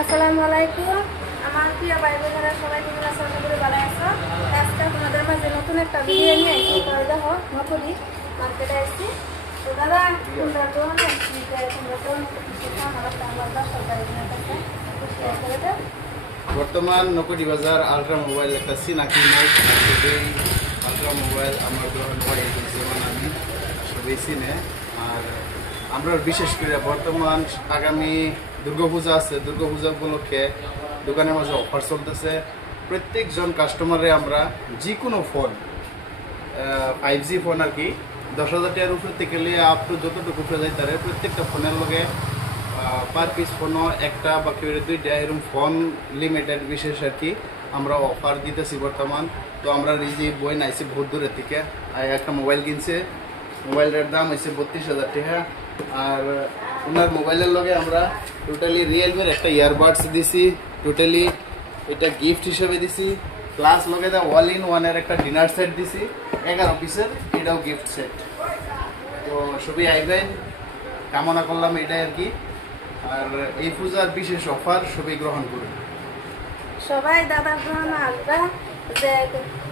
আসসালামু আলাইকুম। আমার প্রিয় ভাই বোনেরা সবাই কেমন আছো? আশা করি ভালো আছো। আজকে তোমাদের মাঝে নতুন একটা ভিডিও নিয়ে আসছি। তো দেখো নতুনই মার্কেটে আসছি। তো দাদা তোমরা তো অনেক তোমরা তো আমার সরকারি শেয়ার করে দাও। বর্তমান নকটি বাজার আলট্রা মোবাইল একটা সিনাকি নাই আলট্রা মোবাইল আমার গ্রহণ করে যেমন আমি সবই চিনে। আর আমরা বিশেষ করে বর্তমান আগামী দুর্গাপূজা আছে, দুর্গাপূজা উপলক্ষে দোকানের মাঝে অফার চলতেছে। প্রত্যেকজন কাস্টমারে আমরা যে কোনো ফোন 5G ফোন আর কি 10,000 টাকার উপরে থেকে আপ টু যতটুকু উপরে যায় তার প্রত্যেকটা ফোনের লগে পার পিস ফোনও একটা বা কেউ দুইটা এরকম ফোন লিমিটেড বিশেষ আর কি আমরা অফার দিতেছি বর্তমান। তো আমরা রিজি বই নাইছি বহুত দূরের থেকে একটা মোবাইল কিনছে, মোবাইলটার দাম হয়েছে 32,000 টাকা। আর ওনার মোবাইলের লগে আমরা টোটালি রিয়েলমির একটা ইয়ারবাডস দিছি, টোটালি এটা গিফট হিসেবে দিছি। প্লাস লগে দা অল ইন ওয়ানের একটা ডিনার সেট দিছি 11 পিসের, এটাও গিফট সেট। তো সবই আইবেন কামনা করলাম এটাই আর কি। আর এই পূজার বিশেষ অফার সবাই গ্রহণ করুন। সবাই দাদা গ্রহণ আসবে যে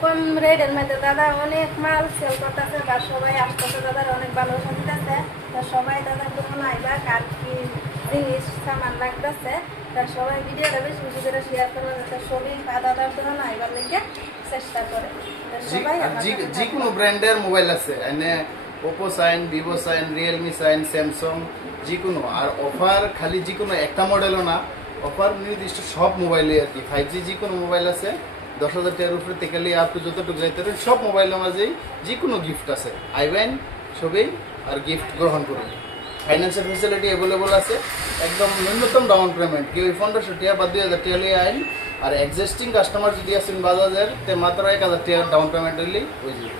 কম রেটের মধ্যে দাদা অনেক মাল সেল করতেছে বা সবাই আসতেছে, দাদার অনেক ভালোবাসা দিতেছে। তো সবাই দাদা গ্রহণ আইবা, কার কি জিনিস সামান লাগতেছে তা সবাই ভিডিওটা বেশি বেশি করে শেয়ার করবে যাতে সবাই দাদার গ্রহণ আইবার লেগে চেষ্টা করে। সবাই যে কোনো ব্র্যান্ডের মোবাইল আছে, এনে ওপো সাইন, ভিভো সাইন, রিয়েলমি সাইন, স্যামসাং যে কোনো। আর অফার খালি যে কোনো একটা মডেলও না, অফার নির্দিষ্ট সব মোবাইলে আর কি। 5G যে কোনো মোবাইল আছে 10,000 টাকার উপরে থেকে আপনি যতটুকু যাইতে পারেন সব মোবাইলের মাঝেই যে কোনো গিফট আছে। আইবেন সবই আর গিফট গ্রহণ করুন। ফাইন্যান্সিয়াল ফেসিলিটি অ্যাভেলেবল আছে, একদম ন্যূনতম ডাউন পেমেন্ট। কেউ 1500 টাকা বা 2,000 টাকা নিয়ে আইন। আর এক্সিস্টিং কাস্টমার যদি আছেন বাজাজের তে মাত্র 1,000 টাকা ডাউন পেমেন্ট হইলেই হয়ে যাবে।